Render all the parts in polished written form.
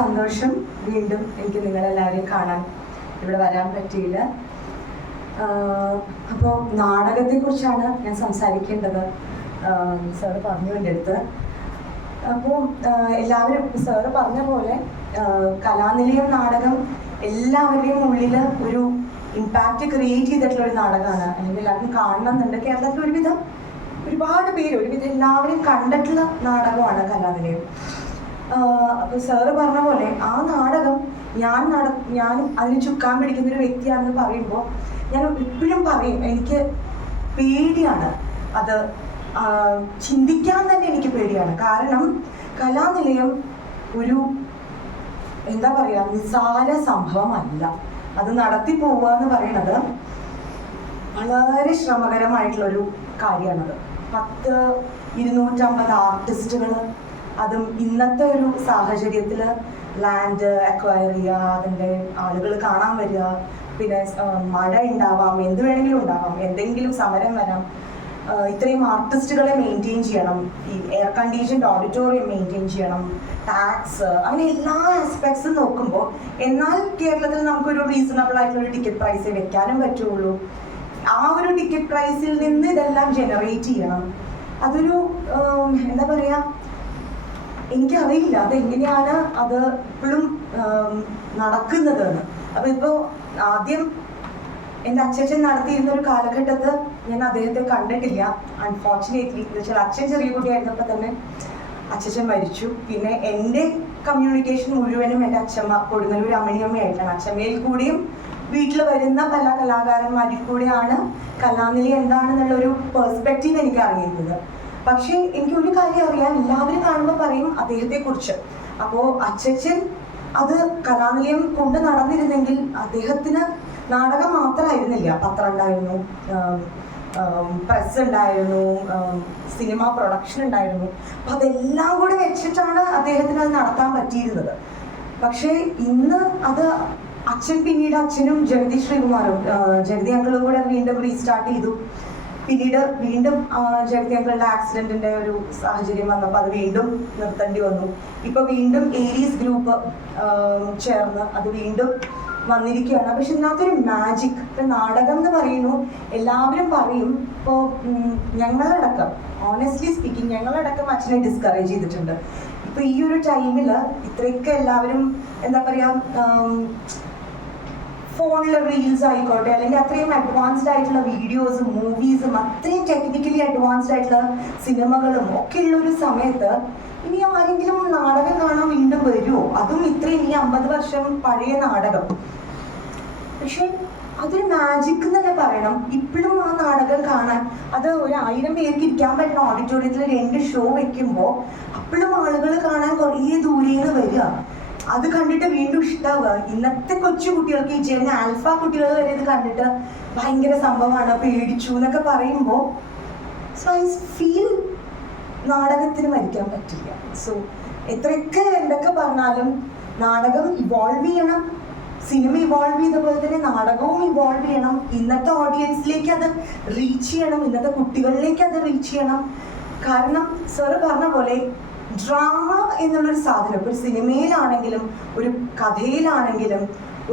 സന്തോഷം വീണ്ടും എനിക്ക് നിങ്ങളെല്ലാവരെയും കാണാൻ ഇവിടെ വരാൻ പറ്റിയില്ല. അപ്പോൾ നാടകത്തെക്കുറിച്ചാണ് ഞാൻ സംസാരിക്കേണ്ടത്. സാറ് പറഞ്ഞു എൻ്റെ അടുത്ത്. അപ്പോൾ എല്ലാവരും സാറ് പറഞ്ഞ പോലെ കലാനിലയം നാടകം എല്ലാവരുടെയും ഉള്ളിൽ ഒരു ഇമ്പാക്റ്റ് ക്രിയേറ്റ് ചെയ്തിട്ടുള്ള ഒരു നാടകമാണ്. അല്ലെങ്കിൽ എല്ലാവരും കാണണമെന്നുണ്ട്. കേരളത്തിൽ ഒരുപാട് പേര് എല്ലാവരും കണ്ടിട്ടുള്ള നാടകമാണ് കലാനിലയം. അപ്പോൾ സാറ് പറഞ്ഞ പോലെ ആ നാടകം ഞാൻ അതിന് ചുക്കാൻ പിടിക്കുന്നൊരു വ്യക്തിയാണെന്ന് പറയുമ്പോൾ ഞാൻ എപ്പോഴും പറയും, എനിക്ക് പേടിയാണ്. അത് ചിന്തിക്കാൻ തന്നെ എനിക്ക് പേടിയാണ്. കാരണം കലാനിലയം ഒരു എന്താ പറയുക, നിസ്സാര സംഭവമല്ല. അത് നടത്തി പോവുക എന്ന് പറയുന്നത് വളരെ ശ്രമകരമായിട്ടുള്ളൊരു കാര്യമാണത്. 250 ആർട്ടിസ്റ്റുകൾ, അതും ഇന്നത്തെ ഒരു സാഹചര്യത്തിൽ ലാൻഡ് അക്വയർ ചെയ്യുക, അതിൻ്റെ ആളുകൾ കാണാൻ വരിക, പിന്നെ മഴ ഉണ്ടാവാം, എന്ത് വേണമെങ്കിലും ഉണ്ടാവാം, എന്തെങ്കിലും സമരം വരാം, ഇത്രയും ആർട്ടിസ്റ്റുകളെ മെയിൻറ്റെയിൻ ചെയ്യണം, ഈ എയർ കണ്ടീഷൻഡ് ഓഡിറ്റോറിയം മെയിൻറ്റെയിൻ ചെയ്യണം, ടാക്സ്, അങ്ങനെ എല്ലാ ആസ്പെക്ട്സും നോക്കുമ്പോൾ എന്നാൽ കേരളത്തിൽ നമുക്കൊരു റീസണബിൾ ആയിട്ടുള്ളൊരു ടിക്കറ്റ് പ്രൈസേ വെക്കാനും പറ്റുള്ളൂ. ആ ഒരു ടിക്കറ്റ് പ്രൈസിൽ നിന്ന് ഇതെല്ലാം ജനറേറ്റ് ചെയ്യണം. അതൊരു എന്താ പറയുക, എനിക്കറിയില്ല അതെങ്ങനെയാണ് അത് ഇപ്പോഴും നടക്കുന്നതെന്ന്. അപ്പോൾ ഇപ്പോൾ ആദ്യം എൻ്റെ അച്ഛൻ നടത്തിയിരുന്ന ഒരു കാലഘട്ടത്ത് ഞാൻ അദ്ദേഹത്തെ കണ്ടിട്ടില്ല, അൺഫോർച്ചുനേറ്റ്ലി. എന്ന് വെച്ചാൽ അച്ഛൻ ചെറിയ കുട്ടിയായിരുന്നപ്പോൾ തന്നെ അച്ഛൻ മരിച്ചു. പിന്നെ എൻ്റെ കമ്മ്യൂണിക്കേഷൻ മുഴുവനും എൻ്റെ അച്ഛമ്മ കൊടുങ്ങല്ലൂർ അമ്മണിയമ്മയായിട്ടാണ്. അച്ഛമ്മയിൽ കൂടിയും വീട്ടിൽ വരുന്ന പല കലാകാരന്മാരിൽ കൂടെയാണ് കലാനിലയം എന്താണെന്നുള്ളൊരു പെർസ്പെക്റ്റീവ് എനിക്ക് അറിയുന്നത്. പക്ഷേ എനിക്ക് ഒരു കാര്യം അറിയാം, എല്ലാവരും കാണുമ്പോൾ പറയും അദ്ദേഹത്തെക്കുറിച്ച്. അപ്പോൾ അച്ഛൻ അത് കലാനിലയം കൊണ്ട് നടന്നിരുന്നെങ്കിൽ അദ്ദേഹത്തിന് നാടകം മാത്രമായിരുന്നില്ല, പത്രം ഉണ്ടായിരുന്നു, പ്രസ് ഉണ്ടായിരുന്നു, സിനിമ പ്രൊഡക്ഷൻ ഉണ്ടായിരുന്നു. അപ്പം അതെല്ലാം കൂടെ വെച്ചിട്ടാണ് അദ്ദേഹത്തിന് അത് നടത്താൻ പറ്റിയിരുന്നത്. പക്ഷേ ഇന്ന് അത് പിന്നീട് അച്ഛനും ജഗതി ശ്രീകുമാറും ജഗതി അങ്കിളും കൂടെ വീണ്ടും റീസ്റ്റാർട്ട് ചെയ്തു. പിന്നീട് വീണ്ടും ജഗതി അങ്കിളുടെ ആക്സിഡന്റിന്റെ ഒരു സാഹചര്യം വന്നപ്പോൾ അത് വീണ്ടും നിർത്തേണ്ടി വന്നു. ഇപ്പൊ വീണ്ടും ഏരീസ് ഗ്രൂപ്പ് ചേർന്ന് അത് വീണ്ടും വന്നിരിക്കുകയാണ്. പക്ഷെ ഇതിനകത്തൊരു മാജിക്. ഇപ്പം നാടകം എന്ന് പറയുന്നു, എല്ലാവരും പറയും. ഇപ്പോൾ ഞങ്ങളടക്കം, ഓണസ്റ്റ്ലി സ്പീക്കിംഗ്, ഞങ്ങളടക്കം അച്ഛനെ ഡിസ്കറേജ് ചെയ്തിട്ടുണ്ട്. ഇപ്പൊ ഈ ഒരു ടൈമിൽ ഇത്രയൊക്കെ എല്ലാവരും എന്താ പറയുക, ഫോണിലെ റീൽസ് ആയിക്കോട്ടെ, അല്ലെങ്കിൽ അത്രയും അഡ്വാൻസ്ഡ് ആയിട്ടുള്ള വീഡിയോസും മൂവീസും അത്രയും ടെക്നിക്കലി അഡ്വാൻസ്ഡ് ആയിട്ടുള്ള സിനിമകളും ഒക്കെ ഉള്ളൊരു സമയത്ത് ഇനി ആരെങ്കിലും നാടകം കാണാൻ വീണ്ടും വരുമോ? അതും ഇത്രയും ഇനി 50 വർഷം പഴയ നാടകം. പക്ഷെ അതൊരു മാജിക് എന്ന് തന്നെ പറയണം. ഇപ്പോഴും ആ നാടകം കാണാൻ, അത് 1000 പേർക്ക് ഇരിക്കാൻ പറ്റുന്ന ഓഡിറ്റോറിയത്തിൽ 2 ഷോ വെക്കുമ്പോൾ അപ്പോഴും ആളുകൾ കാണാൻ കുറേ ദൂരേന്ന് വരിക. അത് കണ്ടിട്ട് വീണ്ടും ഇഷ്ടമാവുക. ഇന്നത്തെ കൊച്ചു കുട്ടികൾക്ക്, ഈ ജന ആൽഫ കുട്ടികൾ വരെ ഇത് കണ്ടിട്ട് ഭയങ്കര സംഭവമാണ്, പേടിച്ചു എന്നൊക്കെ പറയുമ്പോൾ സോ ഐ ഫീൽ നാടകത്തിന് മരിക്കാൻ പറ്റില്ല. സോ എത്രയൊക്കെ എന്തൊക്കെ പറഞ്ഞാലും നാടകം ഇവോൾവ് ചെയ്യണം, സിനിമ ഇവോൾവ് ചെയ്ത പോലെ തന്നെ നാടകവും ഇവോൾവ് ചെയ്യണം. ഇന്നത്തെ ഓഡിയൻസിലേക്ക് അത് റീച്ച് ചെയ്യണം, ഇന്നത്തെ കുട്ടികളിലേക്ക് അത് റീച്ച് ചെയ്യണം. കാരണം സാറ് പറഞ്ഞ പോലെ ഡ്രാമ എന്നുള്ളൊരു സാധനം ഒരു സിനിമയിലാണെങ്കിലും ഒരു കഥയിലാണെങ്കിലും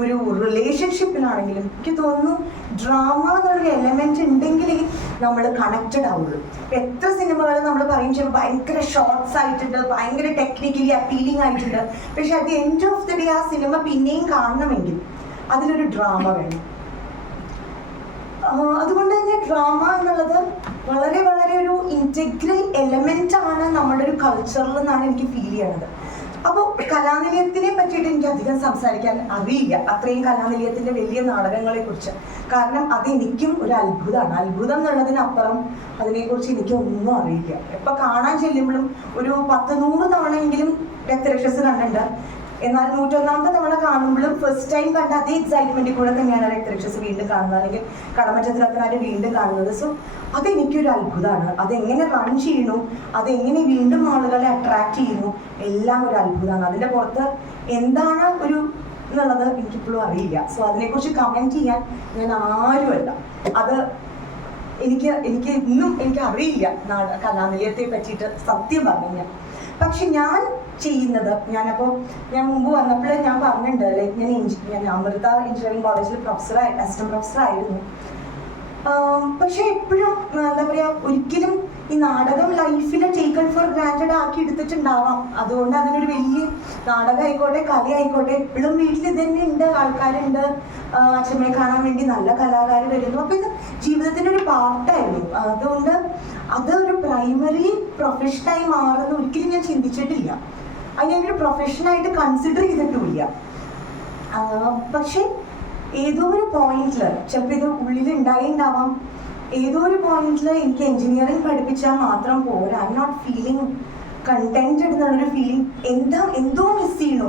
ഒരു റിലേഷൻഷിപ്പിലാണെങ്കിലും എനിക്ക് തോന്നുന്നു ഡ്രാമ എന്നുള്ളൊരു എലമെന്റ് ഉണ്ടെങ്കിലേ നമ്മൾ കണക്റ്റഡ് ആവുള്ളൂ. എത്ര സിനിമകൾ നമ്മൾ പറയും ചെയ്യുമ്പോൾ ഭയങ്കര ഷോർട്ട്സ് ആയിട്ടുണ്ട്, ഭയങ്കര ടെക്നിക്കലി അപ്പീലിംഗ് ആയിട്ടുണ്ട്. പക്ഷെ at the end of the day ആ സിനിമ പിന്നെയും കാണണമെങ്കിൽ അതിലൊരു ഡ്രാമ വേണം. അതുകൊണ്ട് തന്നെ ഡ്രാമ എന്നുള്ളത് വളരെ വളരെ ഒരു ഇൻറ്റഗ്രൽ എലമെന്റ് ആണ് നമ്മുടെ ഒരു കൾച്ചറിൽ എന്നാണ് എനിക്ക് ഫീൽ ചെയ്യണത്. അപ്പോൾ കലാനിലയത്തിനെ പറ്റിയിട്ട് എനിക്ക് അധികം സംസാരിക്കാൻ അറിയില്ല, അത്രയും കലാനിലയത്തിന്റെ വലിയ നാടകങ്ങളെ കുറിച്ച്. കാരണം അതെനിക്കും ഒരു അത്ഭുതമാണ്. അത്ഭുതം എന്നുള്ളതിനപ്പുറം അതിനെക്കുറിച്ച് എനിക്ക് ഒന്നും അറിയില്ല. എപ്പോൾ കാണാൻ ചെല്ലുമ്പോഴും ഒരു 10-100 തവണയെങ്കിലും രക്തരക്ഷസ് കണ്ടിട്ടുണ്ട്. എന്നാൽ 101ാമത്തെ തവണ കാണുമ്പോഴും ഫസ്റ്റ് ടൈം കണ്ട അതേ എക്സൈറ്റ്മെന്റിൽ കൂടെ തന്നെയാണ് രക്തരക്ഷസ് വീണ്ടും കാണുന്നത്, അല്ലെങ്കിൽ കടമറ്റത്തിലത്തനാര് വീണ്ടും കാണുന്നത്. സോ അതെനിക്കൊരു അത്ഭുതമാണ്. അതെങ്ങനെ റൺ ചെയ്യുന്നു, അതെങ്ങനെ വീണ്ടും ആളുകളെ അട്രാക്ട് ചെയ്യുന്നു, എല്ലാം ഒരു അത്ഭുതമാണ്. അതിൻ്റെ പുറത്ത് എന്താണ് ഒരു എന്നുള്ളത് എനിക്കിപ്പോഴും അറിയില്ല. സോ അതിനെക്കുറിച്ച് കമൻറ്റ് ചെയ്യാൻ ഞാൻ ആരുമല്ല. അത് എനിക്ക് ഇന്നും എനിക്ക് അറിയില്ല കലാനിലയത്തെ പറ്റിയിട്ട്, സത്യം പറഞ്ഞു. പക്ഷെ ഞാൻ ചെയ്യുന്നത്, ഞാൻ മുമ്പ് വന്നപ്പോൾ ഞാൻ പറഞ്ഞിട്ടുണ്ട്, ലൈക്ക് ഞാൻ അമൃത എഞ്ചിനീയറിംഗ് കോളേജിൽ അസിസ്റ്റന്റ് പ്രൊഫസർ ആയിരുന്നു. പക്ഷെ എപ്പോഴും എന്താ പറയാ, ഒരിക്കലും ഈ നാടകം ലൈഫിൽ ടേക്കൺ ഫോർ ഗ്രാൻഡഡ് ആക്കി എടുത്തിട്ടുണ്ടാവാം. അതുകൊണ്ട് അതിനൊരു വലിയ നാടകം ആയിക്കോട്ടെ, കലയായിക്കോട്ടെ, എപ്പോഴും വീട്ടിൽ ഇത് തന്നെ ഉണ്ട്, ആൾക്കാരുണ്ട്, അച്ഛമ്മയെ കാണാൻ വേണ്ടി നല്ല കലാകാർ വരുന്നു. അപ്പൊ ഇത് ജീവിതത്തിന്റെ ഒരു പാർട്ടായിരുന്നു. അതുകൊണ്ട് അത് ഒരു പ്രൈമറി പ്രൊഫഷനായി മാറുന്ന ഒരിക്കലും ഞാൻ ചിന്തിച്ചിട്ടില്ല. അത് ഞാനൊരു പ്രൊഫഷനായിട്ട് കൺസിഡർ ചെയ്തിട്ടുമില്ല. പക്ഷെ ഏതോ ഒരു പോയിന്റിൽ, ചിലപ്പോൾ ഇത് ഉള്ളിൽ ഉണ്ടാവാം, ഏതോ ഒരു പോയിന്റിൽ എനിക്ക് എഞ്ചിനീയറിംഗ് പഠിപ്പിച്ചാൽ മാത്രം പോരാ, ഐ എം നോട്ട് ഫീലിംഗ് കണ്ടെന്റഡ് എന്നുള്ളൊരു ഫീലിംഗ്, എന്തോ മിസ് ചെയ്യണോ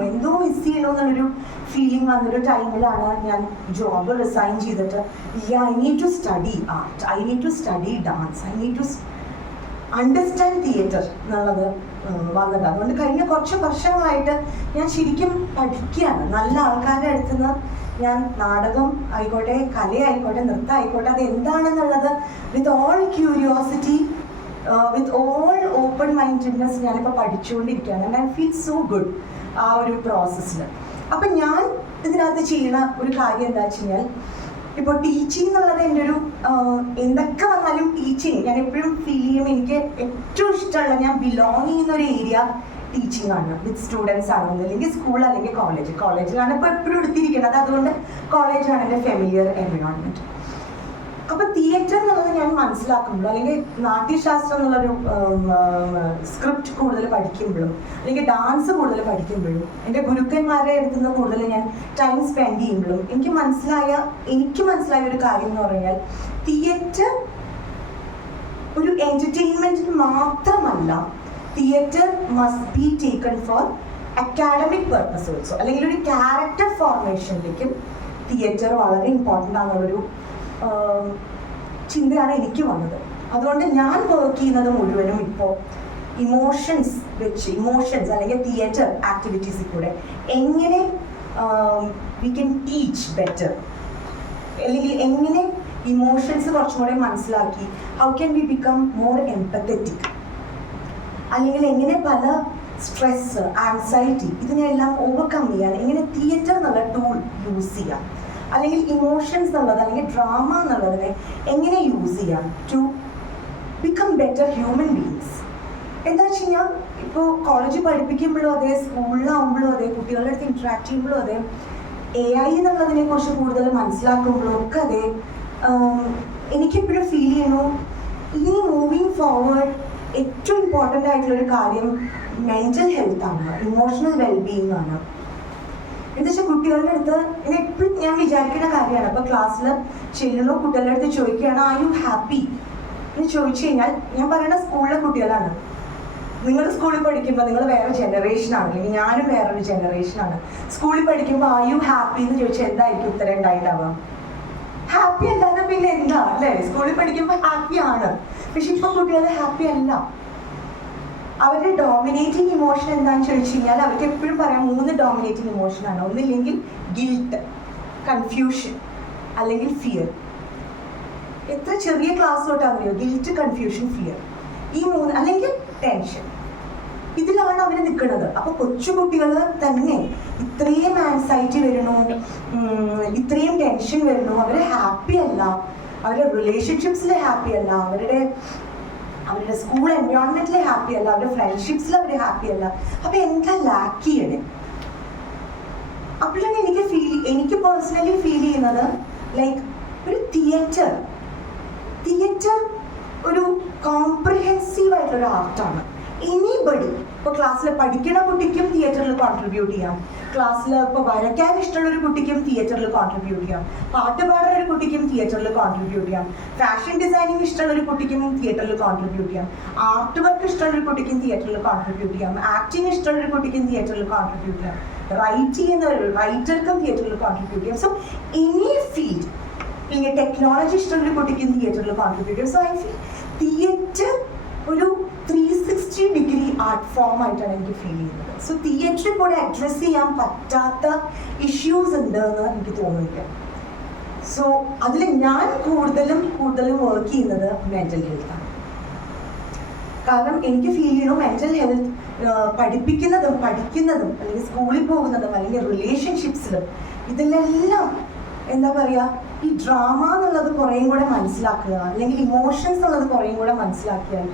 എന്നുള്ളൊരു ഫീലിംഗ് വന്നൊരു ടൈമിലാണ് ഞാൻ ജോബ് റിസൈൻ ചെയ്തിട്ട്, I need to study art, I need to study dance, I need to understand theatre എന്നുള്ളത് വന്നത്. അതുകൊണ്ട് കഴിഞ്ഞ കുറച്ച് വർഷങ്ങളായിട്ട് ഞാൻ ശരിക്കും പഠിക്കുകയാണ്. നല്ല ആൾക്കാരുടെ അടുത്തുനിന്ന് ഞാൻ നാടകം ആയിക്കോട്ടെ, കലയായിക്കോട്ടെ, നൃത്തം ആയിക്കോട്ടെ, അത് എന്താണെന്നുള്ളത് with all curiosity, with all open mindedness ഞാനിപ്പോൾ പഠിച്ചുകൊണ്ടിരിക്കുകയാണ്. And I feel so good ആ ഒരു പ്രോസസ്സിൽ. അപ്പം ഞാൻ ഇതിനകത്ത് ചെയ്യുന്ന ഒരു കാര്യം എന്താ വെച്ച് കഴിഞ്ഞാൽ, ഇപ്പോൾ ടീച്ചിങ് എന്നുള്ളത് എൻ്റെ ഒരു, എന്തൊക്കെ വന്നാലും ടീച്ചിങ് ഞാൻ എപ്പോഴും ഫീൽ ചെയ്യും. എനിക്ക് ഏറ്റവും ഇഷ്ടമുള്ള, ഞാൻ ബിലോങ് ചെയ്യുന്ന ഒരു ഏരിയ ടീച്ചിങ് ആണ്, വിത്ത് സ്റ്റുഡൻസ് ആണെന്ന്, അല്ലെങ്കിൽ സ്കൂൾ അല്ലെങ്കിൽ കോളേജിലാണ് ഇപ്പോൾ എപ്പോഴും എടുത്തിരിക്കുന്നത്. അതുകൊണ്ട് കോളേജാണ് എൻ്റെ ഫെമിലിയർ എൻവയോൺമെൻറ്റ്. അപ്പോൾ തിയേറ്റർ എന്നുള്ളത് ഞാൻ മനസ്സിലാക്കുമ്പോഴും, അല്ലെങ്കിൽ നാട്യശാസ്ത്രം എന്നുള്ളൊരു സ്ക്രിപ്റ്റ് കൂടുതൽ പഠിക്കുമ്പോഴും, അല്ലെങ്കിൽ ഡാൻസ് കൂടുതൽ പഠിക്കുമ്പോഴും, എൻ്റെ ഗുരുക്കന്മാരുടെ അടുത്തുനിന്ന് കൂടുതൽ ഞാൻ ടൈം സ്പെൻഡ് ചെയ്യുമ്പോഴും എനിക്ക് മനസ്സിലായ ഒരു കാര്യം എന്ന് പറഞ്ഞാൽ, തിയേറ്റർ ഒരു എൻ്റർടൈൻമെൻറ്റിന് മാത്രമല്ല, theatre must be taken four academic purpose also, അല്ലെങ്കിൽ ഒരു ക്യാരക്ടർ ഫോർമേഷനിലേക്കും തിയേറ്റർ വളരെ ഇമ്പോർട്ടൻ്റ് ആണെന്നുള്ളൊരു ചിന്തയാണ് എനിക്ക് വന്നത്. അതുകൊണ്ട് ഞാൻ വർക്ക് ചെയ്യുന്നത് മുഴുവനും ഇപ്പോൾ ഇമോഷൻസ് അല്ലെങ്കിൽ തിയേറ്റർ ആക്ടിവിറ്റീസിൽ കൂടെ എങ്ങനെ വി ക്യാൻ ടീച്ച് ബെറ്റർ, അല്ലെങ്കിൽ എങ്ങനെ ഇമോഷൻസ് കുറച്ചും കൂടെ മനസ്സിലാക്കി, how can we become more empathetic, അല്ലെങ്കിൽ എങ്ങനെ പല സ്ട്രെസ്, ആൻസൈറ്റി ഇതിനെല്ലാം ഓവർകം ചെയ്യാൻ എങ്ങനെ തിയേറ്റർ എന്നുള്ള ടൂൾ യൂസ് ചെയ്യാം, അല്ലെങ്കിൽ ഇമോഷൻസ് എന്നുള്ളത്, അല്ലെങ്കിൽ ഡ്രാമ എന്നുള്ളതിനെ എങ്ങനെ യൂസ് ചെയ്യാം to become better human beings. എന്താ വെച്ച് കഴിഞ്ഞാൽ, ഇപ്പോൾ കോളേജിൽ പഠിപ്പിക്കുമ്പോഴും അതെ, സ്കൂളിലാവുമ്പോഴും അതെ, കുട്ടികളുടെ അടുത്ത് ഇൻട്രാക്ട് ചെയ്യുമ്പോഴും അതെ, AI എന്നുള്ളതിനെ കുറിച്ച് കൂടുതൽ മനസ്സിലാക്കുമ്പോഴും ഒക്കെ അതെ, എനിക്കെപ്പോഴും ഫീൽ ചെയ്യുന്നു ഇനി മൂവിങ് ഫോർവേഡ് ഏറ്റവും ഇമ്പോർട്ടൻ്റ് ആയിട്ടുള്ളൊരു കാര്യം മെൻ്റൽ ഹെൽത്താണ്, ഇമോഷണൽ വെൽബീയിങ് ആണ്. എന്താ വെച്ചാൽ കുട്ടികളുടെ അടുത്ത് എപ്പോഴും ഞാൻ വിചാരിക്കുന്ന കാര്യമാണ്, അപ്പോൾ ക്ലാസ്സിൽ ചെല്ലുന്നു, കുട്ടികളുടെ അടുത്ത് ചോദിക്കുകയാണ് ആർ യു ഹാപ്പി എന്ന് ചോദിച്ചു കഴിഞ്ഞാൽ, ഞാൻ പറയുന്ന സ്കൂളിലെ കുട്ടികളാണ്. നിങ്ങൾ സ്കൂളിൽ പഠിക്കുമ്പോൾ നിങ്ങൾ വേറെ ജനറേഷനാണ്, അല്ലെങ്കിൽ ഞാനും വേറൊരു ജനറേഷനാണ്. സ്കൂളിൽ പഠിക്കുമ്പോൾ ആർ യു ഹാപ്പി എന്ന് ചോദിച്ചാൽ എന്തായിരിക്കും ഉത്തരം ഉണ്ടായിട്ടുണ്ടാവുക? ഹാപ്പി അല്ലാതെ പിന്നെ എന്താ അല്ലേ? സ്കൂളിൽ പഠിക്കുമ്പോൾ ഹാപ്പിയാണ്, പക്ഷെ ഇപ്പൊ കുട്ടികൾ ഹാപ്പി അല്ല. അവരുടെ ഡോമിനേറ്റിംഗ് ഇമോഷൻ എന്താണെന്ന് ചോദിച്ചു കഴിഞ്ഞാൽ, അവർക്ക് എപ്പോഴും പറയാം 3 ഡോമിനേറ്റിംഗ് ഇമോഷനാണ്. ഒന്നില്ലെങ്കിൽ ഗിൽട്ട്, കൺഫ്യൂഷൻ, അല്ലെങ്കിൽ ഫിയർ. എത്ര ചെറിയ ക്ലാസ് തൊട്ടാണെന്നറിയോ? ഗിൽറ്റ്, കൺഫ്യൂഷൻ, ഫിയർ, ഈ 3, അല്ലെങ്കിൽ ടെൻഷൻ. ഇതിലാണ് അവർ നിൽക്കുന്നത്. അപ്പൊ കൊച്ചുകുട്ടികൾ തന്നെ ഇത്രയും ആൻസൈറ്റി വരുന്നു, ഇത്രയും ടെൻഷൻ വരുന്നു, അവർ ഹാപ്പി അല്ല, അവരുടെ റിലേഷൻഷിപ്സിൽ ഹാപ്പി അല്ല, അവരുടെ സ്കൂൾ എൻവയോൺമെന്റിൽ ഹാപ്പി അല്ല, അവരുടെ ഫ്രണ്ട്ഷിപ്സിൽ അവർ ഹാപ്പി അല്ല. അപ്പൊ എന്താ ലാക്ക് ചെയ്യണേ? അപ്പോഴാണ് എനിക്ക് പേഴ്സണലി ഫീൽ ചെയ്യുന്നത്, ലൈക്ക് ഒരു തിയേറ്റർ ഒരു കോംപ്രിഹെൻസീവ് ആയിട്ടുള്ളൊരു ആർട്ടാണ്. എനിബഡി, ഇപ്പോൾ ക്ലാസ്സിൽ പഠിക്കുന്ന കുട്ടിക്കും തിയേറ്ററിൽ കോൺട്രിബ്യൂട്ട് ചെയ്യാം, ക്ലാസ്സിൽ ഇപ്പോൾ വരയ്ക്കാൻ ഇഷ്ടമുള്ളൊരു കുട്ടിക്കും തിയേറ്ററിൽ കോൺട്രിബ്യൂട്ട് ചെയ്യാം, പാട്ട് പാടുന്ന ഒരു കുട്ടിക്കും തിയേറ്ററിൽ കോൺട്രിബ്യൂട്ട് ചെയ്യാം, ഫാഷൻ ഡിസൈനിങ് ഇഷ്ടമുള്ളൊരു കുട്ടിക്കും തിയേറ്ററിൽ കോൺട്രിബ്യൂട്ട് ചെയ്യാം, ആർട്ട് വർക്ക് ഇഷ്ടമുള്ളൊരു കുട്ടിക്കും തിയേറ്ററിൽ കോൺട്രിബ്യൂട്ട് ചെയ്യാം, ആക്ടിങ് ഇഷ്ടമുള്ളൊരു കുട്ടിക്കും തിയേറ്ററിൽ കോൺട്രിബ്യൂട്ട് ചെയ്യാം, റൈറ്റ് ചെയ്യുന്ന റൈറ്റർക്കും തിയേറ്ററിൽ കോൺട്രിബ്യൂട്ട് ചെയ്യാം. സോ എനി ഫീൽഡ്, അല്ലെങ്കിൽ ടെക്നോളജി ഇഷ്ടമുള്ളൊരു കുട്ടിക്കും തിയേറ്ററിൽ കോൺട്രിബ്യൂട്ട് ചെയ്യാം. സോ ഐ ഫീൽ തിയേറ്റർ ഒരു 360 ഡിഗ്രി ആർട്ട് ഫോം ആയിട്ടാണ് എനിക്ക് ഫീൽ ചെയ്യുന്നത്. സോ തിയേറ്ററിൽ കൂടെ അഡ്രസ് ചെയ്യാൻ പറ്റാത്ത ഇഷ്യൂസ് ഉണ്ട് എന്ന് എനിക്ക് തോന്നുന്നില്ല. സോ അതിൽ ഞാൻ കൂടുതലും വർക്ക് ചെയ്യുന്നത് മെൻ്റൽ ഹെൽത്താണ്. കാരണം എനിക്ക് ഫീൽ ചെയ്യണു മെൻ്റൽ ഹെൽത്ത് പഠിക്കുന്നതും അല്ലെങ്കിൽ സ്കൂളിൽ പോകുന്നതും അല്ലെങ്കിൽ റിലേഷൻഷിപ്സിലും ഇതിലെല്ലാം എന്താ പറയുക, ഈ ഡ്രാമ എന്നുള്ളത് കുറേയും കൂടെ മനസ്സിലാക്കുക, അല്ലെങ്കിൽ ഇമോഷൻസ് എന്നുള്ളത് കുറേയും കൂടെ മനസ്സിലാക്കിയാൽ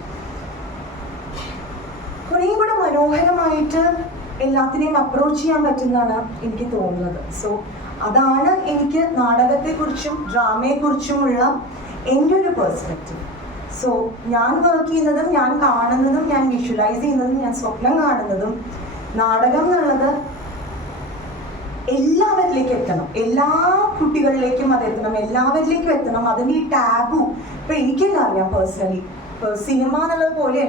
കുറേയും കൂടെ മനോഹരമായിട്ട് എല്ലാത്തിനെയും അപ്രോച്ച് ചെയ്യാൻ പറ്റുന്നതാണ് എനിക്ക് തോന്നുന്നത്. സോ അതാണ് എനിക്ക് നാടകത്തെക്കുറിച്ചും ഡ്രാമയെക്കുറിച്ചുമുള്ള എൻ്റെ ഒരു പെർസ്പെക്റ്റീവ്. സോ ഞാൻ വർക്ക് ചെയ്യുന്നതും ഞാൻ കാണുന്നതും ഞാൻ വിഷ്വലൈസ് ചെയ്യുന്നതും ഞാൻ സ്വപ്നം കാണുന്നതും നാടകം എന്നുള്ളത് എല്ലാവരിലേക്കും എത്തണം, എല്ലാ കുട്ടികളിലേക്കും അത് എത്തണം, എല്ലാവരിലേക്കും എത്തണം. അതിൻ്റെ ഈ ടാബു ഇപ്പം എനിക്കെന്നെ അറിയാം പേഴ്സണലി, സിനിമ എന്നുള്ളത് പോലെ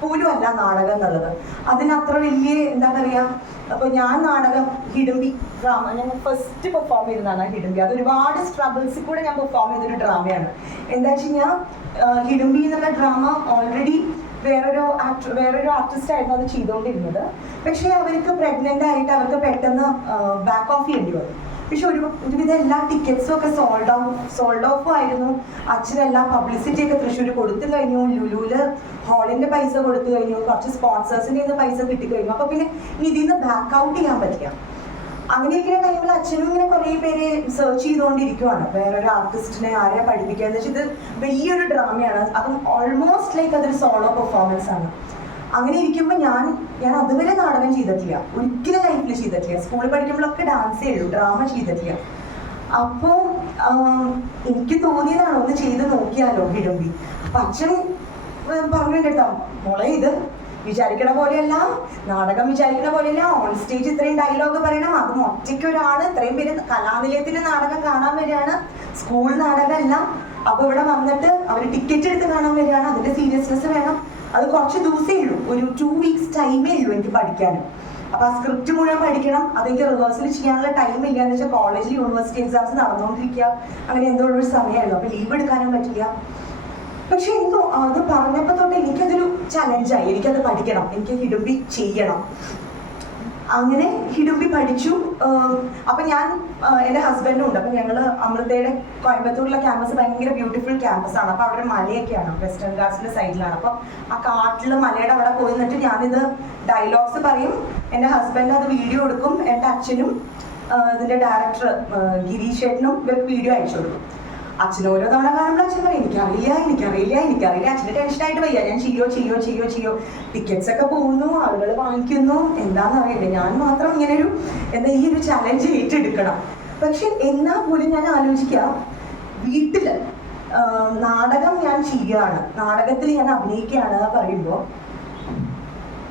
പോലും അല്ല നാടകം എന്നുള്ളത്. അതിനത്ര വലിയ എന്താ പറയുക. അപ്പോൾ ഞാൻ നാടകം ഹിഡംബി ഡ്രാമ ഞാൻ ഫസ്റ്റ് പെർഫോം ചെയ്തതാണ് ഹിഡംബി. അത് ഒരുപാട് സ്ട്രഗിൾസിൽ കൂടെ ഞാൻ പെർഫോം ചെയ്തൊരു ഡ്രാമയാണ്. എന്താ വെച്ച് കഴിഞ്ഞാൽ ഹിഡംബി എന്നുള്ള ഡ്രാമ ഓൾറെഡി വേറൊരു ആർട്ടിസ്റ്റ് ആയിരുന്നു അത് ചെയ്തുകൊണ്ടിരുന്നത്. പക്ഷേ അവർക്ക് പ്രഗ്നൻ്റ് ആയിട്ട് അവർക്ക് പെട്ടെന്ന് ബാക്ക് ഓഫ് ചെയ്യേണ്ടി വന്നു. പക്ഷെ ഒരുവിധം എല്ലാ ടിക്കറ്റ്സും ഒക്കെ സോൾഡ് ഓഫ് ആയിരുന്നു. അച്ഛനെല്ലാം പബ്ലിസിറ്റി ഒക്കെ തൃശ്ശൂർ കൊടുത്തു കഴിഞ്ഞു, ലുലുവില് ഹാളിന്റെ പൈസ കൊടുത്തു കഴിഞ്ഞു, കുറച്ച് സ്പോൺസേഴ്സിൻ്റെ നിന്ന് പൈസ കിട്ടിക്കഴിഞ്ഞു. അപ്പൊ പിന്നെ ഇതിൽ നിന്ന് ബാക്ക് ഔട്ട് ചെയ്യാൻ പറ്റില്ല. അങ്ങനെയൊക്കെ ടൈമിൽ അച്ഛനും ഇങ്ങനെ കുറേ പേരെ സെർച്ച് ചെയ്തുകൊണ്ടിരിക്കുവാണ് വേറൊരു ആർട്ടിസ്റ്റിനെ ആരെയാ പഠിപ്പിക്കുക എന്ന് വെച്ചാൽ ഇത് വലിയൊരു ഡ്രാമയാണ്. അതും ഓൾമോസ്റ്റ് ലൈക്ക് അതൊരു സോളോ പെർഫോമൻസ് ആണ്. അങ്ങനെ ഇരിക്കുമ്പോൾ ഞാൻ അതുവരെ നാടകം ചെയ്തിട്ടില്ല, ഒരിക്കലും ലൈഫിൽ ചെയ്തിട്ടില്ല. സ്കൂളിൽ പഠിക്കുമ്പോഴൊക്കെ ഡാൻസേ ഉള്ളൂ, ഡ്രാമ ചെയ്തിട്ടില്ല. അപ്പോൾ എനിക്ക് തോന്നിയതാണ് ഒന്ന് ചെയ്ത് നോക്കിയാലോ ഹിഡംബി. അപ്പം അച്ഛൻ പറഞ്ഞു കേട്ടോ, മോളെ ഇത് വിചാരിക്കണ പോലെയല്ല, നാടകം വിചാരിക്കണ പോലെയല്ല, ഓൺ സ്റ്റേജ് ഇത്രയും ഡയലോഗ് പറയണം, അതും ഒറ്റയ്ക്ക് ഒരാൾ ഇത്രയും പേര് കലാനിലയത്തിന്റെ നാടകം കാണാൻ വരികയാണ്, സ്കൂൾ നാടകമല്ല. അപ്പോൾ ഇവിടെ വന്നിട്ട് അവർ ടിക്കറ്റ് എടുത്ത് കാണാൻ വരികയാണ്, അതിന്റെ സീരിയസ്നെസ് വേണം. അത് കുറച്ച് ദിവസമേ ഉള്ളൂ, ഒരു 2 weeks ടൈമേ ഉള്ളൂ എനിക്ക് പഠിക്കാനും. അപ്പൊ ആ സ്ക്രിപ്റ്റ് മുഴുവൻ പഠിക്കണം, അതെനിക്ക് റിഹേഴ്സൽ ചെയ്യാനുള്ള ടൈം ഇല്ല. എന്ന് വെച്ചാൽ കോളേജിൽ യൂണിവേഴ്സിറ്റി എക്സാംസ് നടന്നുകൊണ്ടിരിക്കുക, അങ്ങനെ എന്തോ ഒരു സമയമായിരുന്നു. അപ്പൊ ലീവ് എടുക്കാനും പറ്റില്ല. പക്ഷെ എന്തോ അത് പറഞ്ഞപ്പോൾ തൊട്ട് എനിക്കതൊരു ചലഞ്ചായി, എനിക്കത് പഠിക്കണം, എനിക്ക് ഹിഡംബി ചെയ്യണം. അങ്ങനെ ഹിഡംബി പഠിച്ചു. അപ്പൊ ഞാൻ എൻ്റെ ഹസ്ബൻഡും ഉണ്ട്. അപ്പൊ ഞങ്ങള് അമൃതയുടെ കോയമ്പത്തൂരിലെ ക്യാമ്പസ് ഭയങ്കര ബ്യൂട്ടിഫുൾ ക്യാമ്പസ് ആണ്. അപ്പൊ അവിടെ മലയൊക്കെയാണ്, വെസ്റ്റേൺ ഗാർഡ്സിന്റെ സൈഡിലാണ്. അപ്പൊ ആ കാട്ടില് മലയുടെ അവിടെ പോയി നിന്നിട്ട് ഞാനിത് ഡയലോഗ്സ് പറയും, എൻ്റെ ഹസ്ബൻഡ് അത് വീഡിയോ എടുക്കും, എൻ്റെ അച്ഛനും ഇതിന്റെ ഡയറക്ടർ ഗിരീഷ് ചേട്ടനും ഇവർക്ക് വീഡിയോ അയച്ചു കൊടുക്കും. അച്ഛൻ ഓരോ തവണ കാണുമ്പോൾ അച്ഛൻ പറയും എനിക്കറിയില്ല. അച്ഛന് ടെൻഷനായിട്ട് വയ്യ, ഞാൻ ചെയ്യോ. ടിക്കറ്റ്സ് ഒക്കെ പോകുന്നു, ആളുകൾ വാങ്ങിക്കുന്നു, എന്താണെന്ന് അറിയില്ല. ഞാൻ മാത്രം ഇങ്ങനെ ഈ ഒരു ചലഞ്ച് ഏറ്റെടുക്കണം. പക്ഷെ എന്നാൽ പോലും ഞാൻ ആലോചിക്കുക, വീട്ടില് നാടകം ഞാൻ ചെയ്യുകയാണ്, നാടകത്തിൽ ഞാൻ അഭിനയിക്കുകയാണ് പറയുമ്പോൾ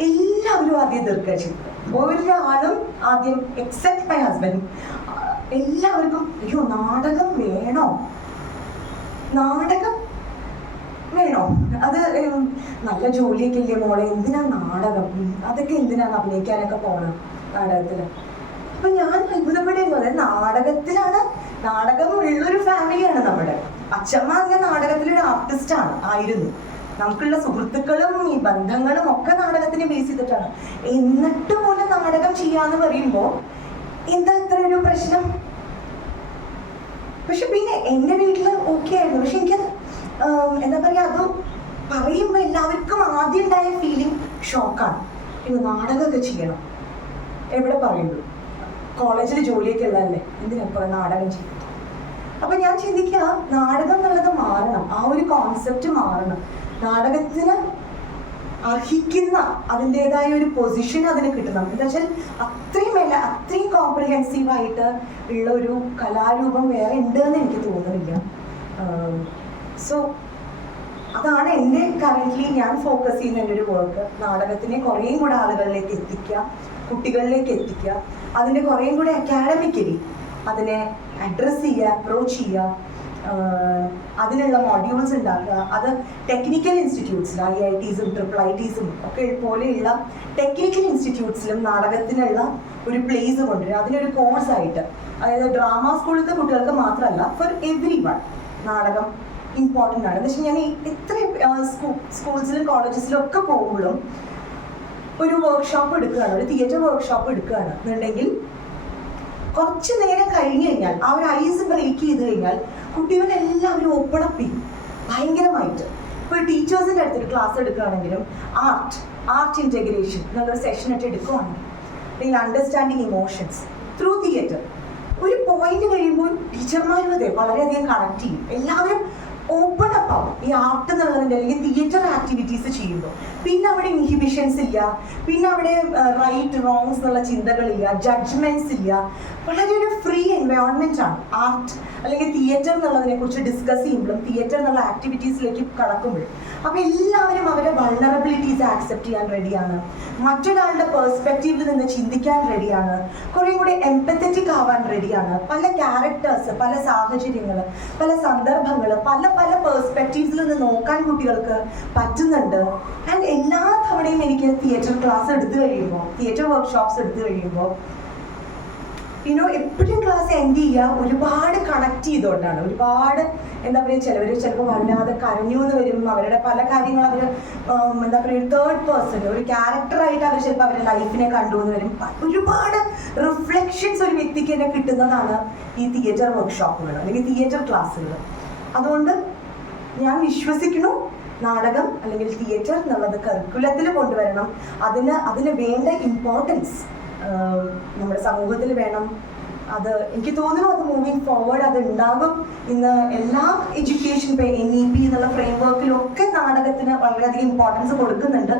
എല്ലാവരും ആദ്യം എതിർക്കുക ചെയ്തു. ഒരാളും ആദ്യം എക്സെപ്റ്റ് മൈ ഹസ്ബൻഡ് എല്ലാവർക്കും അയ്യോ നാടകം വേണോ, അത് നല്ല ജോലിയൊക്കെ ഇല്ലേ മോളെ, എന്തിനാ നാടകം, അതൊക്കെ എന്തിനാണ് അഭിനയിക്കാനൊക്കെ പോണം നാടകത്തില്. അപ്പൊ ഞാൻ അത്ഭുതപ്പെടുന്നു. അതായത് നാടകം ഉള്ളൊരു ഫാമിലിയാണ് നമ്മുടെ. അച്ഛമ്മ അങ്ങനെ നാടകത്തിലൊരു ആയിരുന്നു. നമുക്കുള്ള സുഹൃത്തുക്കളും ഈ ബന്ധങ്ങളും ഒക്കെ നാടകത്തിനെ ബേസ് ചെയ്തിട്ടാണ്. എന്നിട്ട് പോലും നാടകം ചെയ്യാന്ന് പറയുമ്പോ എന്താ ഇത്ര ഒരു പ്രശ്നം? പക്ഷെ പിന്നെ എൻ്റെ വീട്ടില് ഓക്കെ ആയിരുന്നു. പക്ഷെ എനിക്കത് എന്താ പറയാ, അത് പറയുമ്പോൾ എല്ലാവർക്കും ആദ്യം ഉണ്ടായ ഫീലിംഗ് ഷോക്കാണ്. ഇത് നാടകമൊക്കെ ചെയ്യണം, എവിടെ പറയുള്ളൂ, കോളേജിൽ ജോലിയൊക്കെ ഉള്ളതല്ലേ, എന്തിനാ നാടകം ചെയ്യും. അപ്പൊ ഞാൻ ചിന്തിക്കുക, നാടകം എന്നുള്ളത് മാറണം, ആ ഒരു കോൺസെപ്റ്റ് മാറണം. നാടകത്തിന് അർഹിക്കുന്ന അതിൻ്റെതായ ഒരു പൊസിഷൻ അതിന് കിട്ടണം. എന്താ വെച്ചാൽ അത്രയും കോംപ്രിഹെൻസീവായിട്ട് ഉള്ള ഒരു കലാരൂപം വേറെ ഉണ്ട് എന്ന് എനിക്ക് തോന്നുന്നില്ല. സോ അതാണ് എൻ്റെ കറൻ്റ്ലി ഞാൻ ഫോക്കസ് ചെയ്യുന്ന എൻ്റെ ഒരു വർക്ക്. നാടകത്തിനെ കുറേയും കൂടെ ആളുകളിലേക്ക് എത്തിക്കുക, കുട്ടികളിലേക്ക് എത്തിക്കുക, അതിൻ്റെ കുറേയും കൂടെ അക്കാഡമിക്കലി അതിനെ അഡ്രസ്സ് ചെയ്യുക, അപ്രോച്ച് ചെയ്യുക, അതിനുള്ള മോഡ്യൂൾസ് ഉണ്ടാക്കുക. അത് ടെക്നിക്കൽ ഇൻസ്റ്റിറ്റ്യൂട്ട്സിൽ IITs IITs ഒക്കെ പോലെയുള്ള ടെക്നിക്കൽ ഇൻസ്റ്റിറ്റ്യൂട്ട്സിലും നാടകത്തിനുള്ള ഒരു പ്ലേസ് കൊണ്ടുവരിക, അതിനൊരു കോഴ്സായിട്ട്. അതായത് ഡ്രാമ സ്കൂളിലത്തെ കുട്ടികൾക്ക് മാത്രമല്ല, ഫോർ എവ്രി വൺ നാടകം ഇമ്പോർട്ടൻ്റ് ആണ്. എന്ന് വെച്ചാൽ ഞാൻ എത്ര സ്കൂൾസിലും കോളേജസിലും ഒക്കെ പോകുമ്പോഴും ഒരു വർക്ക്ഷോപ്പ് എടുക്കുകയാണ്, ഒരു തിയേറ്റർ വർക്ക്ഷോപ്പ് എടുക്കുകയാണ് എന്നുണ്ടെങ്കിൽ കുറച്ച് നേരം കഴിഞ്ഞ് കഴിഞ്ഞാൽ ആ ഒരു ഐസ് ബ്രേക്ക് ചെയ്ത് കഴിഞ്ഞാൽ കുട്ടികളെല്ലാവരും ഓപ്പൺ അപ്പ് ചെയ്യും ഭയങ്കരമായിട്ട്. ഇപ്പോൾ ടീച്ചേഴ്സിൻ്റെ അടുത്തൊരു ക്ലാസ് എടുക്കുകയാണെങ്കിലും ആർട്ട് ആർട്ട് ഇൻറ്റഗ്രേഷൻ എന്നുള്ളൊരു സെഷനൊക്കെ എടുക്കുവാണെങ്കിൽ, അല്ലെങ്കിൽ അണ്ടർസ്റ്റാൻഡിങ് ഇമോഷൻസ് ത്രൂ തിയേറ്റർ, ഒരു പോയിന്റ് കഴിയുമ്പോൾ ടീച്ചർമാരും അതെ വളരെയധികം കണക്ട് ചെയ്യും. എല്ലാവരും ഓപ്പൺ അപ്പ് ആവും ഈ ആർട്ട് എന്നുള്ളതിൻ്റെ അല്ലെങ്കിൽ തിയേറ്റർ ആക്ടിവിറ്റീസ് ചെയ്യുമ്പോൾ. പിന്നെ അവിടെ ഇൻഹിബിഷൻസ് ഇല്ല, പിന്നെ അവിടെ റൈറ്റ് റോങ്സ് എന്നുള്ള ചിന്തകളില്ല, ജഡ്ജ്മെന്റ്സ് ഇല്ല. വളരെ ഒരു ഫ്രീ എൻവയോൺമെന്റ് ആണ് ആർട്ട് അല്ലെങ്കിൽ തിയേറ്റർ എന്നുള്ളതിനെ കുറിച്ച് ഡിസ്കസ് ചെയ്യുമ്പോഴും തിയേറ്റർ എന്നുള്ള ആക്ടിവിറ്റീസിലേക്ക് കടക്കുമ്പോഴും. അപ്പോൾ എല്ലാവരും അവരുടെ വൾണറബിലിറ്റീസ് ആക്സെപ്റ്റ് ചെയ്യാൻ റെഡിയാണ്, മറ്റൊരാളുടെ പെർസ്പെക്റ്റീവിൽ നിന്ന് ചിന്തിക്കാൻ റെഡിയാണ്, കുറേ കൂടി എംപത്തറ്റിക് ആവാൻ റെഡിയാണ്. പല ക്യാരക്ടേഴ്സ്, പല സാഹചര്യങ്ങൾ, പല സന്ദർഭങ്ങൾ, പല പല പെർസ്പെക്റ്റീവ്സിൽ നിന്ന് നോക്കാൻ കുട്ടികൾക്ക് പറ്റുന്നുണ്ട്. ആൻഡ് എല്ലാ തവണയും എനിക്ക് തിയേറ്റർ ക്ലാസ് എടുത്തു കഴിയുമ്പോൾ, തിയേറ്റർ വർക്ക്ഷോപ്സ് എടുത്തു കഴിയുമ്പോൾ എപ്പോഴും ക്ലാസ് എൻഡ് ചെയ്യുക ഒരുപാട് കണക്ട് ചെയ്തുകൊണ്ടാണ്. ഒരുപാട് എന്താ പറയുക, ചിലവർ ചിലപ്പോൾ വല്ലാതെ കരഞ്ഞു എന്ന് വരും. അവരുടെ പല കാര്യങ്ങൾ അവർ എന്താ പറയുക, ഒരു തേർഡ് പേഴ്സൺ, ഒരു ക്യാരക്ടറായിട്ട് അവർ ചിലപ്പോൾ അവരുടെ ലൈഫിനെ കണ്ടുവന്ന് വരും. ഒരുപാട് റിഫ്ലക്ഷൻസ് ഒരു വ്യക്തിക്ക് തന്നെ കിട്ടുന്നതാണ് ഈ തിയേറ്റർ വർക്ക്ഷോപ്പുകൾ അല്ലെങ്കിൽ തിയേറ്റർ ക്ലാസ്സുകൾ. അതുകൊണ്ട് ഞാൻ വിശ്വസിക്കുന്നു നാടകം അല്ലെങ്കിൽ തിയേറ്റർ എന്നുള്ളത് കരിക്കുലത്തിൽ കൊണ്ടുവരണം. അതിന് വേണ്ട ഇമ്പോർട്ടൻസ് നമ്മുടെ സമൂഹത്തിൽ വേണം. അത് എനിക്ക് തോന്നുന്നു അത് മൂവിങ് ഫോർവേഡ് അത് ഉണ്ടാകും. ഇന്ന് എല്ലാ എഡ്യൂക്കേഷൻ NEP എന്നുള്ള ഫ്രെയിംവർക്കിലൊക്കെ നാടകത്തിന് വളരെയധികം ഇമ്പോർട്ടൻസ് കൊടുക്കുന്നുണ്ട്.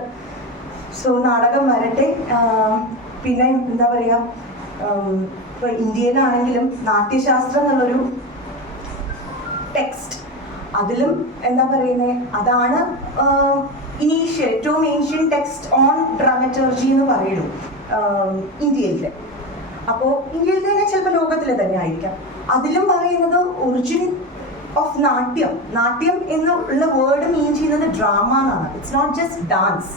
സോ നാടകം വരട്ടെ. പിന്നെ എന്താ പറയുക, ഇപ്പോൾ ഇന്ത്യയിലാണെങ്കിലും നാട്യശാസ്ത്രം എന്നുള്ളൊരു ടെക്സ്റ്റ്, അതിലും എന്താ പറയുന്നത്, അതാണ് ഏറ്റവും ഏൻഷ്യൻ ടെക്സ്റ്റ് ഓൺ ഡ്രാമറ്റർജി എന്ന് പറയുന്നു ഇന്ത്യയിലെ. അപ്പോൾ ഇന്ത്യയിൽ തന്നെ ചിലപ്പോൾ ലോകത്തിലെ തന്നെ ആയിരിക്കാം. അതിലും പറയുന്നത് ഒറിജിൻ ഓഫ് നാട്യം എന്നുള്ള വേർഡ് മീൻ ചെയ്യുന്നത് ഡ്രാമ എന്നാണ്. It's not just dance.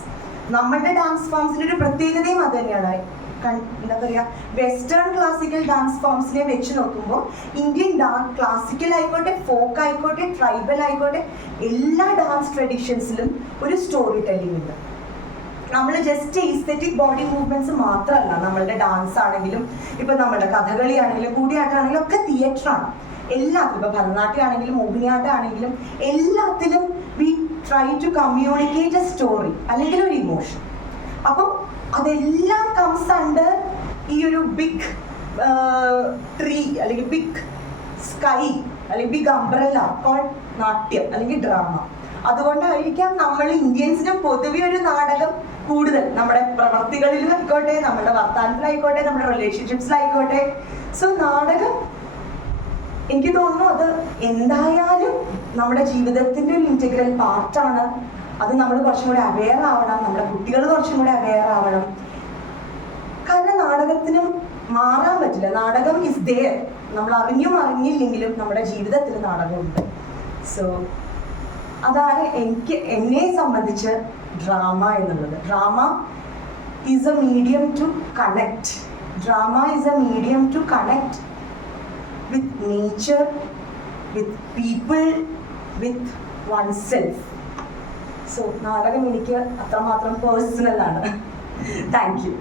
നമ്മളുടെ ഡാൻസ് ഫോംസിൻ്റെ ഒരു പ്രത്യേകതയും അത് തന്നെയാണ്. എന്താ പറയുക, വെസ്റ്റേൺ ക്ലാസിക്കൽ ഡാൻസ് ഫോംസിനെ വെച്ച് നോക്കുമ്പോൾ ഇന്ത്യൻ ക്ലാസിക്കൽ ആയിക്കോട്ടെ, ഫോക്ക് ആയിക്കോട്ടെ, ട്രൈബൽ ആയിക്കോട്ടെ, എല്ലാ ഡാൻസ് ട്രഡീഷൻസിലും ഒരു സ്റ്റോറി ടെല്ലിംഗ് ഉണ്ട്. നമ്മൾ ജസ്റ്റ് എസ്തെറ്റിക് ബോഡി മൂവ്മെന്റ്സ് മാത്രമല്ല, നമ്മളുടെ ഡാൻസ് ആണെങ്കിലും ഇപ്പം നമ്മളുടെ കഥകളി ആണെങ്കിലും കൂടിയാട്ടാണെങ്കിലും ഒക്കെ തിയേറ്ററാണ്. എല്ലാത്തിലും ഇപ്പോൾ ഭരതനാട്യം ആണെങ്കിലും മോഹിനിയാട്ടം ആണെങ്കിലും എല്ലാത്തിലും we try to communicate a story അല്ലെങ്കിൽ ഒരു ഇമോഷൻ. അപ്പം അതെല്ലാം കംസ് അണ്ടർ ഈ ഒരു ബിഗ് ട്രീ അല്ലെങ്കിൽ ബിഗ് സ്കൈ അല്ലെങ്കിൽ ബിഗ് അംബ്രല്ല കോൾഡ് നാട്യം അല്ലെങ്കിൽ ഡ്രാമ. അതുകൊണ്ടായിരിക്കാം നമ്മൾ ഇന്ത്യൻസിനും പൊതുവെ ഒരു നാടകം കൂടുതൽ നമ്മുടെ പ്രവർത്തികളിലായിക്കോട്ടെ, നമ്മുടെ വർത്തമാനത്തിലായിക്കോട്ടെ, നമ്മുടെ റിലേഷൻഷിപ്സിലായിക്കോട്ടെ. സോ നാടകം എനിക്ക് തോന്നുന്നു അത് എന്തായാലും നമ്മുടെ ജീവിതത്തിൻ്റെ ഒരു ഇൻറ്റഗ്രൽ പാർട്ടാണ്. അത് നമ്മൾ കുറച്ചും കൂടെ അവെയർ ആവണം, നമ്മുടെ കുട്ടികൾ കുറച്ചും കൂടെ അവെയർ ആവണം. കാരണം നാടകത്തിനും മാറാൻ പറ്റില്ല. നാടകം ഇസ് ദേർ. നമ്മൾ അറിഞ്ഞില്ലെങ്കിലും നമ്മുടെ ജീവിതത്തിൽ നാടകമുണ്ട്. സോ അതാണ് എന്നെ സംബന്ധിച്ച് ഡ്രാമ എന്നുള്ളത്. Drama is a medium to connect. Drama is a medium to connect with nature, with people, with oneself. So നാടകം എനിക്ക് അത്രമാത്രം പേഴ്സണലാണ്. Thank you.